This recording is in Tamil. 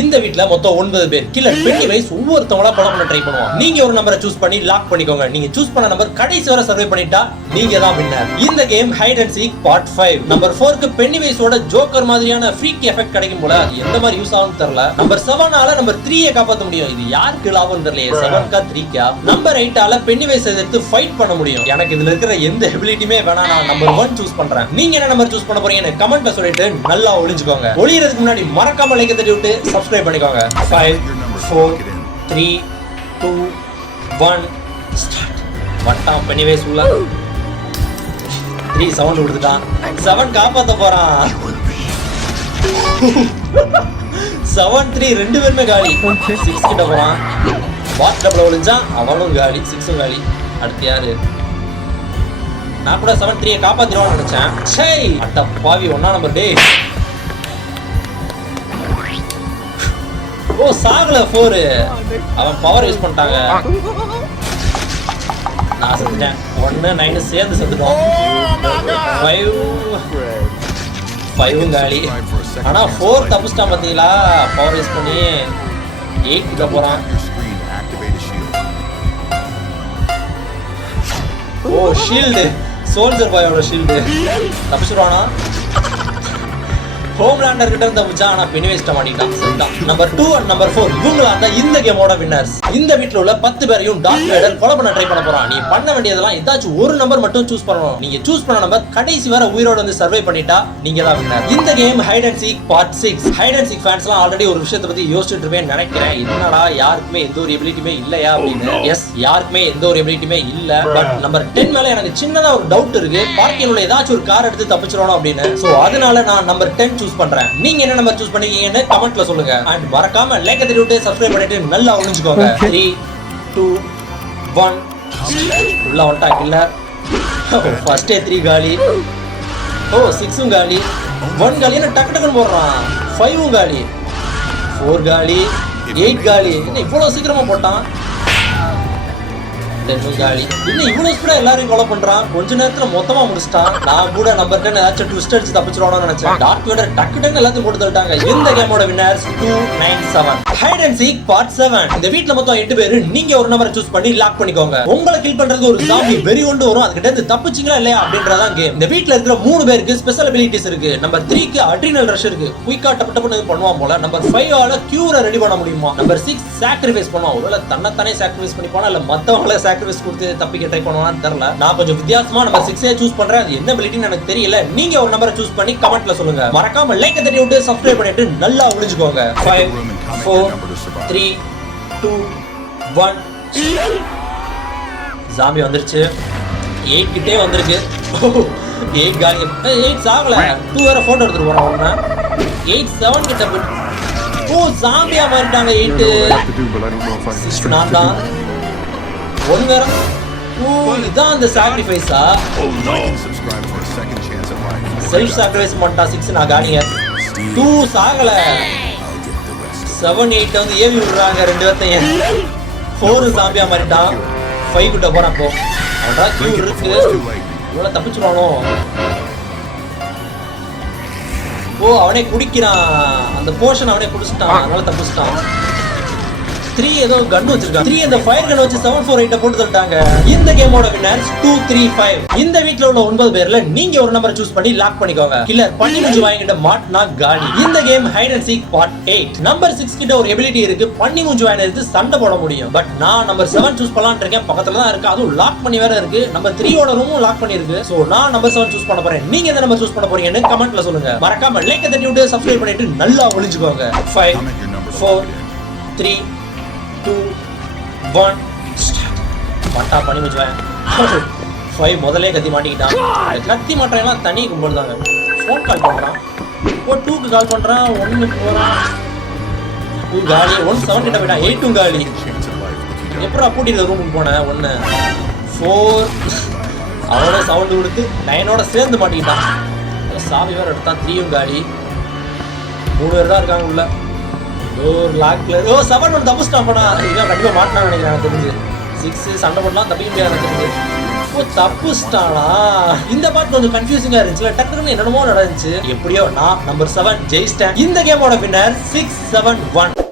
இந்த வீட்ல மொத்தம் 9 பேர். கில்லர் பென்னிவைஸ் ஒவ்வொருத்தவங்களா கொலை பண்ண ட்ரை பண்ணுவான். நீங்க ஒரு நம்பரை சூஸ் பண்ணி லாக் பண்ணிக்கோங்க. நீங்க சூஸ் பண்ண நம்பர் கடைசி வரை சர்வே பண்ணிட்டா நீங்க தான் வின்னர். இந்த game hide and seek part 5. Number 4க்கு பென்னிவைஸோட ஜோக்கர் மாதிரியான ஃப்ரீக் எஃபெக்ட் கிடைக்கும் போல அது எந்த மாதிரி யூஸ் ஆகும்னு தெரியல. நம்பர் 7ஆல நம்பர் 3 காப்பாத்த முடியும். இது யாருக்கு லாபம் தெரியல. 7கா 3கா. நம்பர் 8ஆல பென்னிவைஸ் எதிர்த்து ஃபைட் பண்ண முடியும். எனக்கு இதுல இருக்கிற எந்த எபிலிட்டியுமே வேணாம். நான் நம்பர் 1 சூஸ் பண்றேன். நீங்க என்ன நம்பர் சூஸ் பண்ண போறீங்கன்னு கமெண்ட்ல சொல்லிட்டு நல்லா ஒளிஞ்சுக்கோங்க. ஒளியறதுக்கு முன்னாடி மறக்காம லைக் தட்டி விட்டு சப்ஸ்கிரைப் பண்ணிக்கோங்க. 5 4 3 2 1 ஸ்டார்ட். வட்டாம் பென்னிவைஸ் உள்ள 3 சவுண்ட் கொடுத்துட்டான். 7 காப்பாத்த போறான். 7 3 ரெண்டு பேருமே காலி. 6 கிட்ட போறான். பாட் டபுள் ஒளிஞ்சான். அவனும் காலி. 6ம் காலி. அடுத்து யாரு? நான் கூட 7 3 காப்பாத்திடுவான்னு நினைச்சேன். சே அட்ட பாவி ஒண்ணா நம்பர் டே. ஓ சாகல 4. அவன் பவர் யூஸ் பண்ணிட்டாங்க. நான் செத்துட்டேன். 1 9 சேர்ந்து செத்துட்டோம். 5 காலி. ஆனா 4 தப்பிச்சிட்டான் பாத்தீங்களா? பவர் யூஸ் பண்ணி 8 கிட்ட போறான். Oh shield. சோல்ஜர் பாயோட ஷீல்டு. தப்பிச்சிருவானா? ஹோம்லாண்டர் கிட்ட இருந்து தப்பிச்சா. ஆனா பென்னிவைஸ்ட மாட்டிட்டான். நம்பர் 2 அண்ட் நம்பர் 4 இவங்களா தான் இந்த கேமோட வின்னர்ஸ். இந்த வீட்ல உள்ள 10 பேரையும் டார்க் ரைடர் கொலை பண்ண ட்ரை பண்ண போறான். நீ பண்ண வேண்டியதெல்லாம் ஏதாச்சும் ஒரு நம்பர் மட்டும் சூஸ் பண்ணணும். நீங்க சூஸ் பண்ண நம்பர் கடைசி வரை உயிரோட வந்து சர்வே பண்ணிட்டா நீங்க தான் வின்னர். இந்த game hide and seek part 6. Hide and seek ஃபேன்ஸ்லாம் ஆல்ரெடி ஒரு விஷயத்தை பத்தி யோசிச்சுட்டு இருப்பேன்னு நினைக்கிறேன். என்னடா யாருக்குமே எந்த ஒரு எபிலிட்டியுமே இல்லையா அப்படின்னு. எஸ், யாருக்குமே எந்த ஒரு எபிலிட்டியுமே இல்ல. பட் நம்பர் 10 மேல எனக்கு சின்னதா ஒரு டவுட் இருக்கு. பார்க்கிங் உள்ள ஏதாச்சும் ஒரு கார் எடுத்து தப்பிச்சிடணும் அப்படின்னு. சோ அதனால நான் நம்பர் 10 சூஸ் பண்றேன். நீங்க என்ன நம்பர் சூஸ் பண்ணீங்கன்னு கமெண்ட்ல சொல்லுங்க. அண்ட் மறக்காம லைக் தட்டி விட்டு சப்ஸ்கிரைப் பண்ணிட்டு நல்லா ஒளிஞ்சுக்கோங்க. 3 2 1 உள்ள வந்துட்டா கில்லர். ஃபர்ஸ்டே 3 காலி. ஓ 6ம் காலி. 1 காலி. என்ன டக்கு டக்குன்னு போடுறான். 5ம் காலி. 4 காலி. 8 காலி. என்ன இவ்வளவு சீக்கிரமா போட்டான்? 10 காலி. இன்னும் இவ்வளவு ஸ்பீடா எல்லாரையும் கொலை பண்றான். கொஞ்ச நேரத்துல மொத்தமா முடிச்சிட்டான். நான் கூட நம்பர் 10 ஏதாச்சும் ட்விஸ்ட் அடிச்சு தப்பிச்சிருவானு நினைச்சேன். டார்க் ரைடர் டக்கு டக்கு எல்லாத்தையும் போட்டு தள்ளிட்டாங்க. இந்த கேமோட winners 297. Hide and seek part 7. இந்த வீட்ல மொத்தம் 8 பேர். நீங்க ஒரு நம்பரை சூஸ் பண்ணி லாக் பண்ணிக்கோங்க. உங்களை கில் பண்றதுக்கு ஒரு ஜாம்பி வெறி கொண்டு வரும். அதுகிட்ட இருந்து தப்பிச்சீங்களா இல்லையா அப்படின்றதான் கேம். இந்த வீட்ல இருக்கிற 3 பேருக்கு ஸ்பெஷல் எபிலிட்டிஸ் இருக்கு. நம்பர் 3க்கு அட்ரினல் ரஷ் இருக்கு. குயிக்கா டப்பு டப்புன்னு பண்ணுவான் போல. நம்பர் 5ஆல கியூரை ரெடி பண்ண முடியுமா. நம்பர் 6 சாக்ரிஃபைஸ் பண்ணுவான். ஒருவேளை தன்னைத்தானே சாக்ரிஃபைஸ் பண்ணி போனா இல்ல மத்தவங்கள சாக்ரிஃபைஸ் கொடுத்து தப்பிக்க ட்ரை பண்ணுவான்னு தெரியல. நான் கொஞ்சம் வித்தியாசமா நம்பர் 6 சூஸ் பண்றேன். அது என்ன எபிலிட்டின்னு எனக்கு தெரியல. நீங்க ஒரு நம்பரை சூஸ் பண்ணி கமெண்ட்ல சொல்லுங்க. மறக்காம லைக் தட்டி விட்டு சப்ஸ்கிரைப் பண்ணிட்டு நல்லா ஒளிஞ்சுக்கோங்க. 5 4 3 2 1 ஜாம்பி வந்துருச்சு. 8 கிட்டே வந்திருக்கு. 8 காலி. 8 சாகல. 2 வேற போட்டோ எடுத்துட்டு போறான். ஒண்ணு 8 7 கிட்ட. ஓ ஜாம்பியா மாறிட்டாங்க. 8 6 நான் தான். 1 வேற. ஓ இதான் அந்த சாக்ரிஃபைஸா? செல்ஃப் சாக்ரிஃபைஸ் பண்ணிட்டா. 6 நான் காலிங்க. 2 சாகல. 7 8 வந்து ஏவி விடுறாங்க ரெண்டு பேர்த்தையும். 4 ஜாம்பியா மாறிட்டான். 5 கிட்ட போறான். அப்போ அவன்டா கியூ இருக்கு. இவ்வளவு தப்பிச்சுவானோ? ஓ அவனே குடிக்கிறான். அந்த போர்ஷன் அவனே குடிச்சிட்டான். அதனால தப்பிச்சிட்டான். 3 ஏதோ கன் வச்சிருக்காங்க. 3 அந்த ஃபயர் கன் வச்சு 748 போட்டு தள்ளிட்டாங்க. இந்த கேமோட வின்னர்ஸ் 235. இந்த வீட்ல உள்ள 9 பேர்ல நீங்க ஒரு நம்பரை சூஸ் பண்ணி லாக் பண்ணிக்கோங்க. கில்லர் பண்ணி மூஞ்சி வாங்கிட்ட மாட்னா காலி. இந்த game hide and seek part 8. Number 6 கிட்ட ஒரு எபிலிட்டி இருக்கு. பண்ணி மூஞ்சி வாங்கிட்டு சண்டை போட முடியும். பட் நான் நம்பர் 7 சூஸ் பண்ணலாம்னு இருக்கேன். பக்கத்துல தான் இருக்கு. அதுவும் லாக் பண்ணி வேற இருக்கு. நம்பர் 3ஓட ரூமும் லாக் பண்ணி இருக்கு. சோ நான் நம்பர் 7 சூஸ் பண்ண போறேன். நீங்க எந்த நம்பர் சூஸ் பண்ண போறீங்கன்னு கமெண்ட்ல சொல்லுங்க. மறக்காம லைக் தட்டி விட்டு சப்ஸ்கிரைப் பண்ணிட்டு நல்லா ஒளிஞ்சுக்கோங்க. 5 4 3 2 1 ஸ்டார்ட். மட்டா பண்ணி வச்சுவேன். 5 முதல்ல கத்தி மாட்டிக்கிட்டான். கத்தி மாட்டாங்கலாம் தனி கும்பல் தாங்க. ஃபோன் கால் பண்றான். ஓ 2க்கு கால் பண்றான். 1 போறான். 2 காலி. 1 7 கிட்ட போயிட்டான். 8 காலி. எப்படா பூட்டிட்டு ரூமுக்கு போனேன். 1 4 அவனோட சவுண்ட் கொடுத்து 9ஓட சேர்ந்து மாட்டிக்கிட்டான். சாவி வேற எடுத்தான். 3 காலி. 3 பேர் தான் இருக்காங்க உள்ள. ஒரு லாக்ல. ஓ 7 தப்பிச்சிட்டான். போனா இவன் கண்டிப்பா மாட்டான்னு நினைக்கிறேன். எனக்கு தெரிஞ்சு 6 சண்டை போடலாம் தப்பிக்க முடியாது. எனக்கு தெரிஞ்சு ஓ தப்புஸ்டானா? இந்த பார்ட் கொஞ்சம் கன்ஃபியூசிங்கா இருந்துச்சு. டக்குன்னு என்னமோ நடந்துச்சு. எப்படியோ நான் நம்பர் 7 ஜெயிச்சிட்டேன். இந்த கேமோட வின்னர் 671.